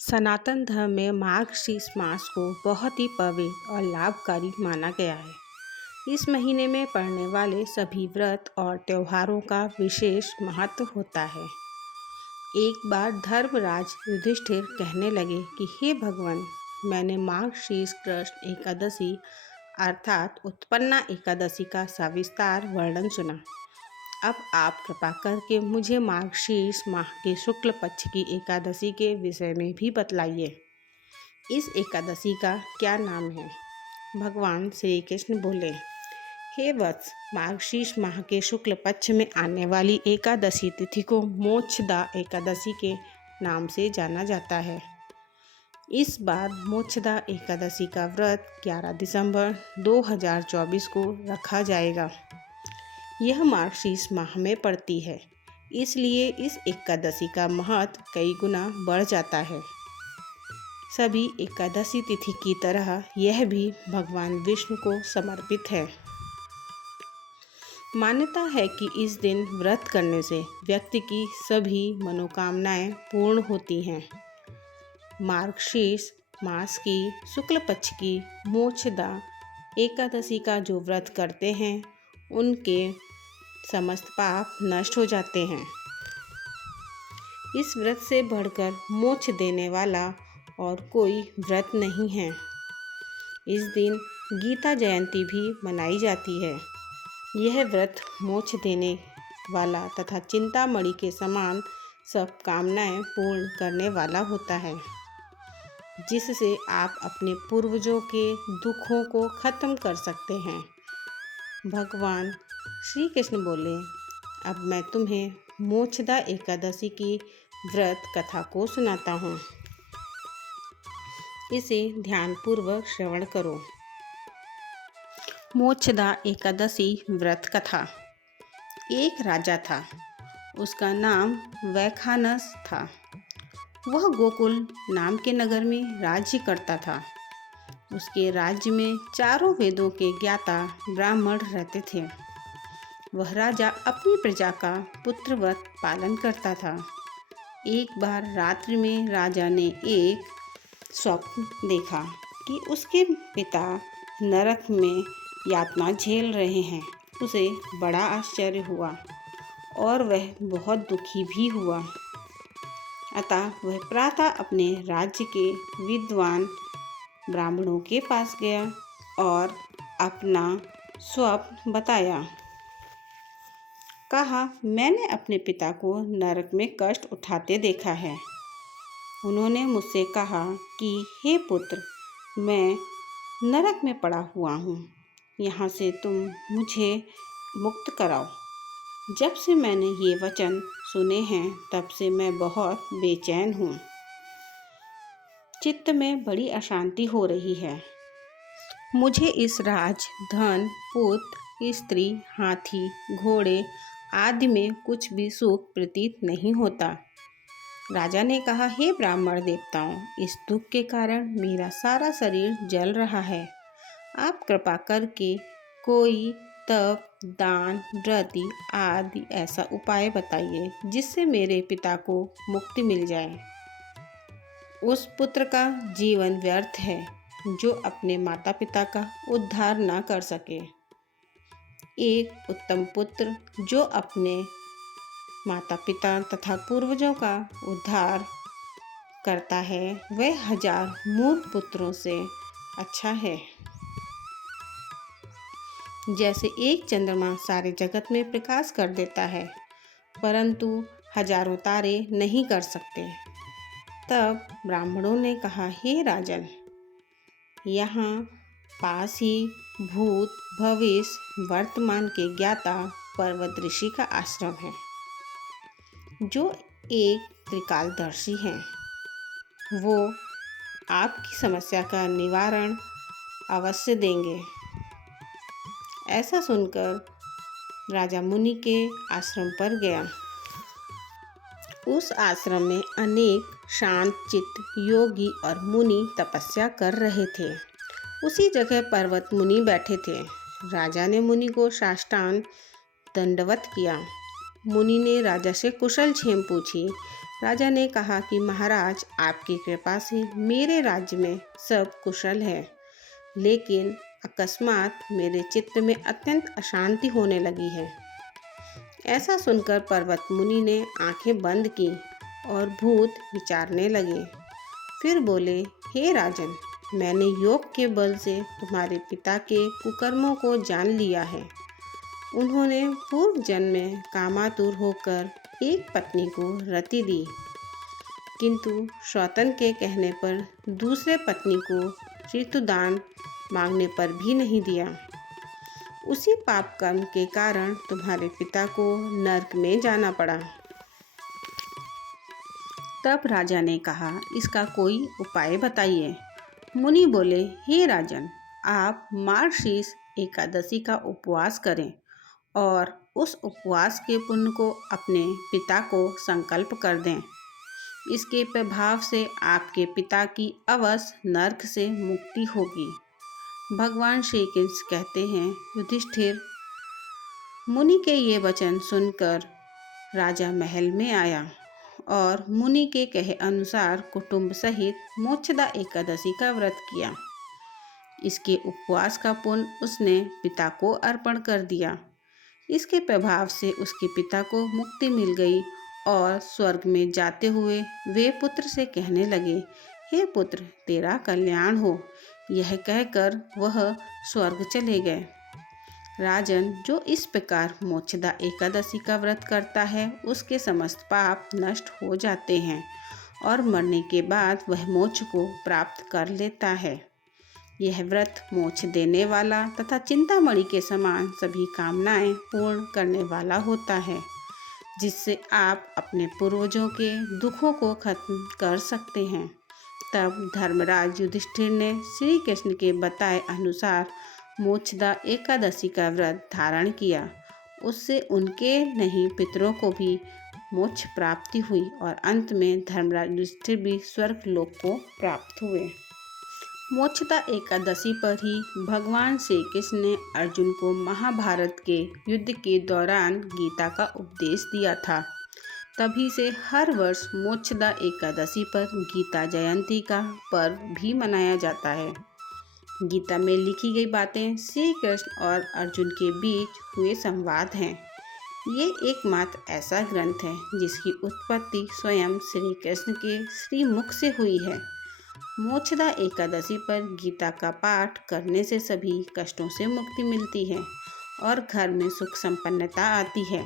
सनातन धर्म में मार्गशीर्ष मास को बहुत ही पवित्र और लाभकारी माना गया है। इस महीने में पड़ने वाले सभी व्रत और त्योहारों का विशेष महत्व होता है। एक बार धर्मराज युधिष्ठिर कहने लगे कि हे भगवान, मैंने मार्गशीर्ष कृष्ण एकादशी अर्थात उत्पन्ना एकादशी का सविस्तार वर्णन सुना। अब आप कृपा करके मुझे मार्गशीर्ष माह के शुक्ल पक्ष की एकादशी के विषय में भी बतलाइए। इस एकादशी का क्या नाम है? भगवान श्री कृष्ण बोले, हे वत्स, मार्गशीर्ष माह के शुक्ल पक्ष में आने वाली एकादशी तिथि को मोक्षदा एकादशी के नाम से जाना जाता है। इस बार मोक्षदा एकादशी का व्रत 11 दिसंबर 2024 को रखा जाएगा। यह मार्गशीर्ष माह में पड़ती है, इसलिए इस एकादशी का महत्व कई गुना बढ़ जाता है। सभी एकादशी तिथि की तरह यह भी भगवान विष्णु को समर्पित है। मान्यता है कि इस दिन व्रत करने से व्यक्ति की सभी मनोकामनाएं पूर्ण होती हैं। मार्गशीर्ष मास की शुक्ल पक्ष की मोक्षदा एकादशी का जो व्रत करते हैं, उनके समस्त पाप नष्ट हो जाते हैं। इस व्रत से बढ़कर मोक्ष देने वाला और कोई व्रत नहीं है। इस दिन गीता जयंती भी मनाई जाती है। यह व्रत मोक्ष देने वाला तथा चिंतामणि के समान सब कामनाएं पूर्ण करने वाला होता है, जिससे आप अपने पूर्वजों के दुखों को खत्म कर सकते हैं। भगवान श्री कृष्ण बोले, अब मैं तुम्हें मोक्षदा एकादशी की व्रत कथा को सुनाता हूँ। इसे ध्यानपूर्वक श्रवण करो। मोक्षदा एकादशी व्रत कथा। एक राजा था, उसका नाम वैखानस था। वह गोकुल नाम के नगर में राज्य करता था। उसके राज्य में चारों वेदों के ज्ञाता ब्राह्मण रहते थे। वह राजा अपनी प्रजा का पुत्रवत पालन करता था। एक बार रात्रि में राजा ने एक स्वप्न देखा कि उसके पिता नरक में यातना झेल रहे हैं। उसे बड़ा आश्चर्य हुआ और वह बहुत दुखी भी हुआ। अतः वह प्रातः अपने राज्य के विद्वान ब्राह्मणों के पास गया और अपना स्वप्न बताया। कहा, मैंने अपने पिता को नरक में कष्ट उठाते देखा है। उन्होंने मुझसे कहा कि हे पुत्र, मैं नरक में पड़ा हुआ हूँ, यहाँ से तुम मुझे मुक्त कराओ। जब से मैंने ये वचन सुने हैं, तब से मैं बहुत बेचैन हूँ। चित्त में बड़ी अशांति हो रही है। मुझे इस राज, धन, पुत्र, स्त्री, हाथी, घोड़े आदि में कुछ भी सुख प्रतीत नहीं होता। राजा ने कहा, हे ब्राह्मण देवताओं, इस दुख के कारण मेरा सारा शरीर जल रहा है। आप कृपा करके कोई तप, दान, व्रत आदि ऐसा उपाय बताइए जिससे मेरे पिता को मुक्ति मिल जाए। उस पुत्र का जीवन व्यर्थ है जो अपने माता पिता का उद्धार न कर सके। एक उत्तम पुत्र जो अपने माता पिता तथा पूर्वजों का उद्धार करता है, वह 1000 मूर्ख पुत्रों से अच्छा है। जैसे एक चंद्रमा सारे जगत में प्रकाश कर देता है, परंतु हजारों तारे नहीं कर सकते। तब ब्राह्मणों ने कहा, हे राजन, यहाँ पास ही भूत, भविष्य, वर्तमान के ज्ञाता पर्वत ऋषि का आश्रम है, जो एक त्रिकालदर्शी हैं। वो आपकी समस्या का निवारण अवश्य देंगे। ऐसा सुनकर राजा मुनि के आश्रम पर गया। उस आश्रम में अनेक शांत चित्त योगी और मुनि तपस्या कर रहे थे। उसी जगह पर्वत मुनि बैठे थे। राजा ने मुनि को साष्टांग दंडवत किया। मुनि ने राजा से कुशल क्षेम पूछी। राजा ने कहा कि महाराज, आपकी कृपा से मेरे राज्य में सब कुशल है, लेकिन अकस्मात मेरे चित्त में अत्यंत अशांति होने लगी है। ऐसा सुनकर पर्वत मुनि ने आंखें बंद की और भूत विचारने लगे। फिर बोले, हे राजन, मैंने योग के बल से तुम्हारे पिता के कुकर्मों को जान लिया है। उन्होंने पूर्व जन्म में कामातुर होकर एक पत्नी को रति दी, किंतु शौतन के कहने पर दूसरे पत्नी को ऋतुदान मांगने पर भी नहीं दिया। उसी पाप कर्म के कारण तुम्हारे पिता को नरक में जाना पड़ा। तब राजा ने कहा, इसका कोई उपाय बताइए। मुनि बोले, हे राजन, आप मार्गशीर्ष एकादशी का उपवास करें और उस उपवास के पुण्य को अपने पिता को संकल्प कर दें। इसके प्रभाव से आपके पिता की अवश्य नरक से मुक्ति होगी। भगवान श्री कृष्ण कहते हैं, युधिष्ठिर, मुनि के ये वचन सुनकर राजा महल में आया और मुनि के कहे अनुसार कुटुंब सहित मोक्षदा एकादशी का व्रत किया। इसके उपवास का पुण्य उसने पिता को अर्पण कर दिया। इसके प्रभाव से उसके पिता को मुक्ति मिल गई और स्वर्ग में जाते हुए वे पुत्र से कहने लगे, हे पुत्र, तेरा कल्याण हो। यह कहकर वह स्वर्ग चले गए। राजन, जो इस प्रकार मोक्षदा एकादशी का व्रत करता है, उसके समस्त पाप नष्ट हो जाते हैं और मरने के बाद वह मोक्ष को प्राप्त कर लेता है। यह व्रत मोक्ष देने वाला तथा चिंतामणि के समान सभी कामनाएं पूर्ण करने वाला होता है, जिससे आप अपने पूर्वजों के दुखों को खत्म कर सकते हैं। तब धर्मराज युधिष्ठिर ने श्री कृष्ण के बताए अनुसार मोक्षदा एकादशी का व्रत धारण किया। उससे उनके नहीं पितरों को भी मोक्ष प्राप्ति हुई और अंत में धर्मराज युधिष्ठिर भी स्वर्ग लोक को प्राप्त हुए। मोक्षदा एकादशी पर ही भगवान श्री कृष्ण ने अर्जुन को महाभारत के युद्ध के दौरान गीता का उपदेश दिया था। तभी से हर वर्ष मोक्षदा एकादशी पर गीता जयंती का पर्व भी मनाया जाता है। गीता में लिखी गई बातें श्री कृष्ण और अर्जुन के बीच हुए संवाद हैं। ये एकमात्र ऐसा ग्रंथ है जिसकी उत्पत्ति स्वयं श्री कृष्ण के श्रीमुख से हुई है। मोक्षदा एकादशी पर गीता का पाठ करने से सभी कष्टों से मुक्ति मिलती है और घर में सुख संपन्नता आती है।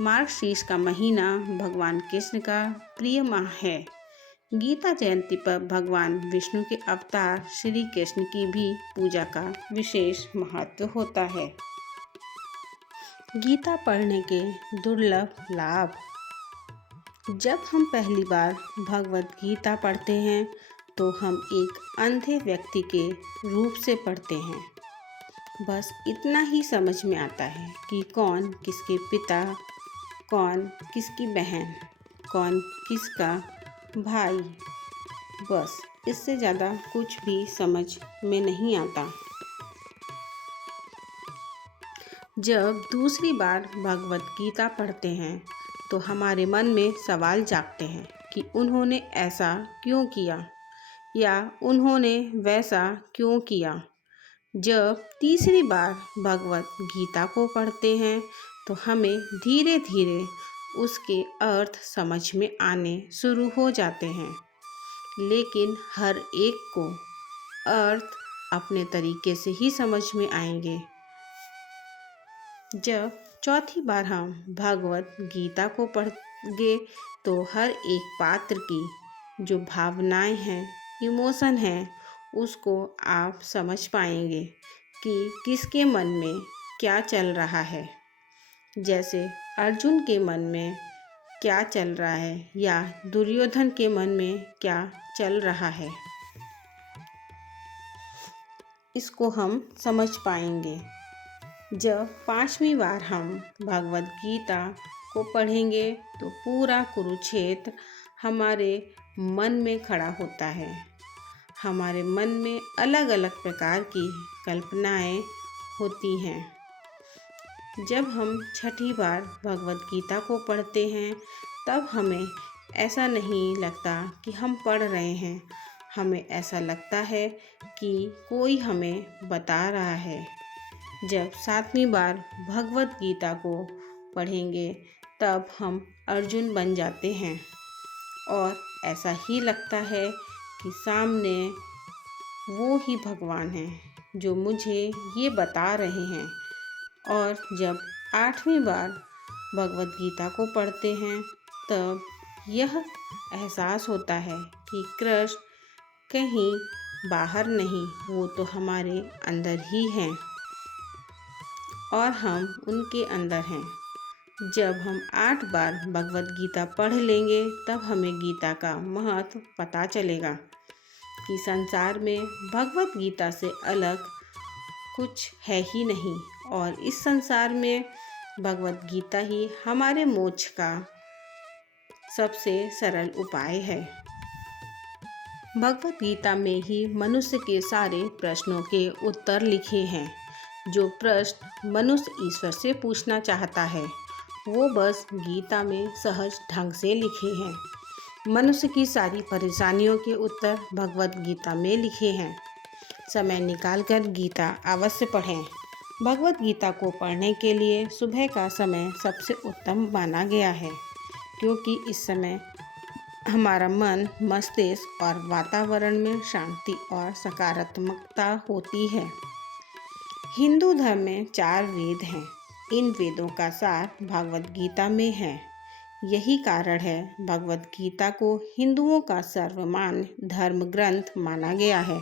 मार्गशीर्ष का महीना भगवान कृष्ण का प्रिय माह है। गीता जयंती पर भगवान विष्णु के अवतार श्री कृष्ण की भी पूजा का विशेष महत्व होता है। गीता पढ़ने के दुर्लभ लाभ। जब हम पहली बार भगवत गीता पढ़ते हैं तो हम एक अंधे व्यक्ति के रूप से पढ़ते हैं। बस इतना ही समझ में आता है कि कौन किसके पिता, कौन किसकी बहन, कौन किसका भाई। बस इससे ज़्यादा कुछ भी समझ में नहीं आता। जब दूसरी बार भगवत गीता पढ़ते हैं तो हमारे मन में सवाल जागते हैं कि उन्होंने ऐसा क्यों किया या उन्होंने वैसा क्यों किया। जब तीसरी बार भगवत गीता को पढ़ते हैं तो हमें धीरे धीरे उसके अर्थ समझ में आने शुरू हो जाते हैं, लेकिन हर एक को अर्थ अपने तरीके से ही समझ में आएंगे। जब चौथी बार हम भगवत गीता को पढ़ेंगे तो हर एक पात्र की जो भावनाएं हैं, इमोशन हैं, उसको आप समझ पाएंगे कि किसके मन में क्या चल रहा है। जैसे अर्जुन के मन में क्या चल रहा है या दुर्योधन के मन में क्या चल रहा है, इसको हम समझ पाएंगे। जब पांचवी बार हम भगवत गीता को पढ़ेंगे तो पूरा कुरुक्षेत्र हमारे मन में खड़ा होता है। हमारे मन में अलग अलग प्रकार की कल्पनाएं होती हैं। जब हम छठी बार भगवत गीता को पढ़ते हैं तब हमें ऐसा नहीं लगता कि हम पढ़ रहे हैं, हमें ऐसा लगता है कि कोई हमें बता रहा है। जब 7वीं बार भगवत गीता को पढ़ेंगे तब हम अर्जुन बन जाते हैं और ऐसा ही लगता है कि सामने वो ही भगवान हैं जो मुझे ये बता रहे हैं। और जब 8वीं बार भगवत गीता को पढ़ते हैं तब यह एहसास होता है कि कृष्ण कहीं बाहर नहीं, वो तो हमारे अंदर ही हैं और हम उनके अंदर हैं। जब हम 8 बार भगवत गीता पढ़ लेंगे तब हमें गीता का महत्व पता चलेगा कि संसार में भगवत गीता से अलग कुछ है ही नहीं और इस संसार में भगवत गीता ही हमारे मोक्ष का सबसे सरल उपाय है। भगवत गीता में ही मनुष्य के सारे प्रश्नों के उत्तर लिखे हैं। जो प्रश्न मनुष्य ईश्वर से पूछना चाहता है वो बस गीता में सहज ढंग से लिखे हैं। मनुष्य की सारी परेशानियों के उत्तर भगवत गीता में लिखे हैं। समय निकालकर गीता अवश्य पढ़ें। भगवत गीता को पढ़ने के लिए सुबह का समय सबसे उत्तम माना गया है, क्योंकि इस समय हमारा मन, मस्तिष्क और वातावरण में शांति और सकारात्मकता होती है। हिंदू धर्म में 4 वेद हैं। इन वेदों का सार भगवत गीता में है। यही कारण है भगवत गीता को हिंदुओं का सर्वमान्य धर्म ग्रंथ माना गया है।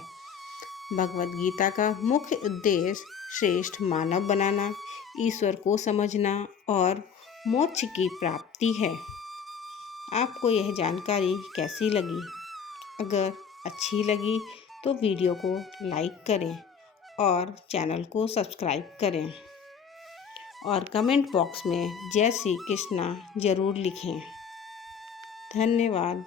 भगवत गीता का मुख्य उद्देश्य श्रेष्ठ मानव बनाना, ईश्वर को समझना और मोक्ष की प्राप्ति है। आपको यह जानकारी कैसी लगी? अगर अच्छी लगी तो वीडियो को लाइक करें और चैनल को सब्सक्राइब करें और कमेंट बॉक्स में जय श्री कृष्णा ज़रूर लिखें। धन्यवाद।